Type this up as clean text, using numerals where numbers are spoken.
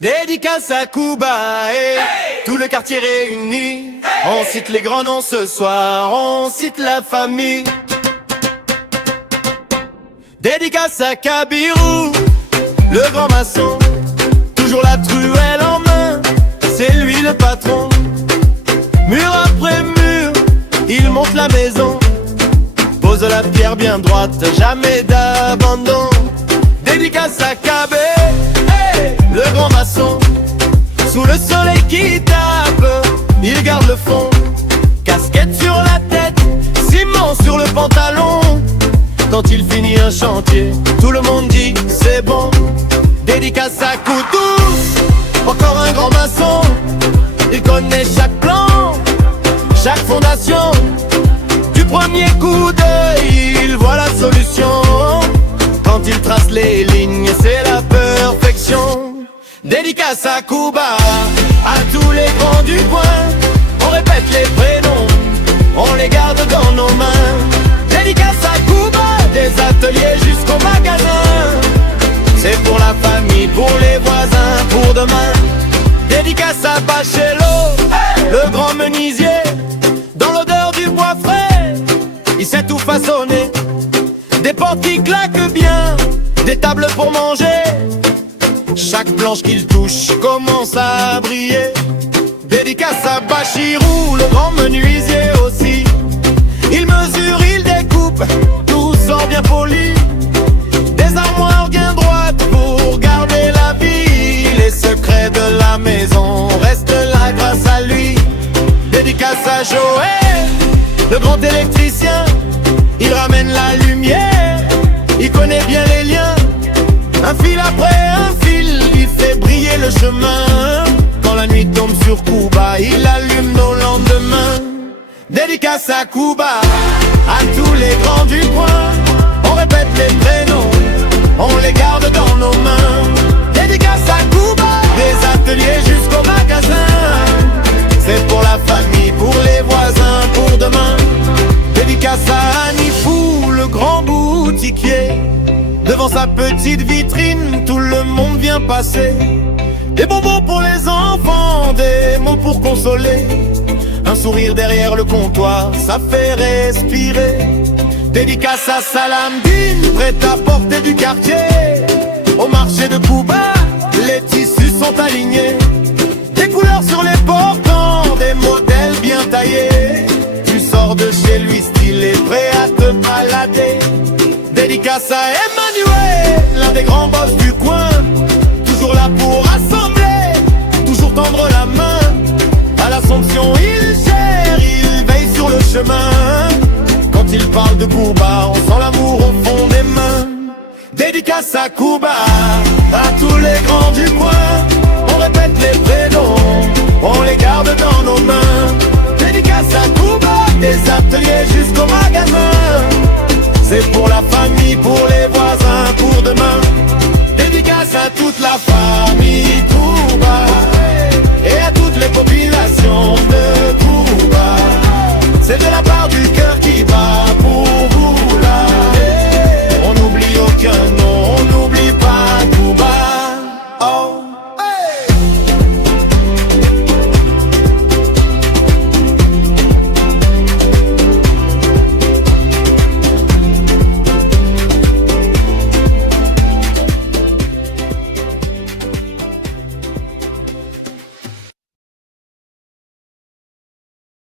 Dédicace à Cuba et tout le quartier réuni. On cite les grands noms ce soir, on cite la famille. Dédicace à Kabirou, le grand maçon, toujours la truelle en main, c'est lui le patron. Mur après mur, il monte la maison, pose la pierre bien droite, jamais d'abandon. Dédicace à Kabé, le grand maçon, sous le soleil qui tape, il garde le fond. Casquette sur la tête, ciment sur le pantalon. Quand il finit un chantier, tout le monde dit c'est bon. Dédicace à Koudous, encore un grand maçon. Il connaît chaque plan, chaque fondation. Du premier coup d'œil, il voit la solution. Quand il trace les lignes, c'est la perfection. Dédicace à Cuba, à tous les grands du coin. On répète les prénoms, on les garde dans nos mains. Dédicace à Cuba, des ateliers jusqu'au magasin. C'est pour la famille, pour les voisins, pour demain. Dédicace à Bachelot, le grand menuisier. Dans l'odeur du bois frais, il sait tout façonner. Des portes qui claquent bien, des tables pour manger. Chaque planche qu'il touche commence à briller. Dédicace à Bachirou, le grand menuisier aussi. Il mesure, il découpe, tout sort bien poli. Des armoires bien droites pour garder la vie. Les secrets de la maison restent là grâce à lui. Dédicace à Joël, le grand électricien. Il ramène la lumière, il connaît bien les liens. Un fil après un fil, il fait briller le chemin. Quand la nuit tombe sur Cuba, il allume nos lendemains. Dédicace à Cuba, à tous les grands du coin. On répète les prénoms, on les garde dans nos mains. Dédicace à Cuba, des ateliers jusqu'au magasin. C'est pour la famille, pour les voisins, pour demain. Dédicace à Anifou, le grand boutiquier. Devant sa petite vitrine, tout le monde vient passer. Des bonbons pour les enfants, des mots pour consoler. Un sourire derrière le comptoir, ça fait respirer. Dédicace à Salamdine, prêt à porter du quartier. Au marché de Cuba, les tissus sont alignés. Des couleurs sur les portants, des modèles bien taillés. Tu sors de chez lui stylé, prêt à te balader. Dédicace à Emmanuel, l'un des grands boss du coin. Toujours là pour rassembler, toujours tendre la main. À l'Assomption il gère, il veille sur le chemin. Quand il parle de Cuba, on sent l'amour au fond des mains. Dédicace à Cuba,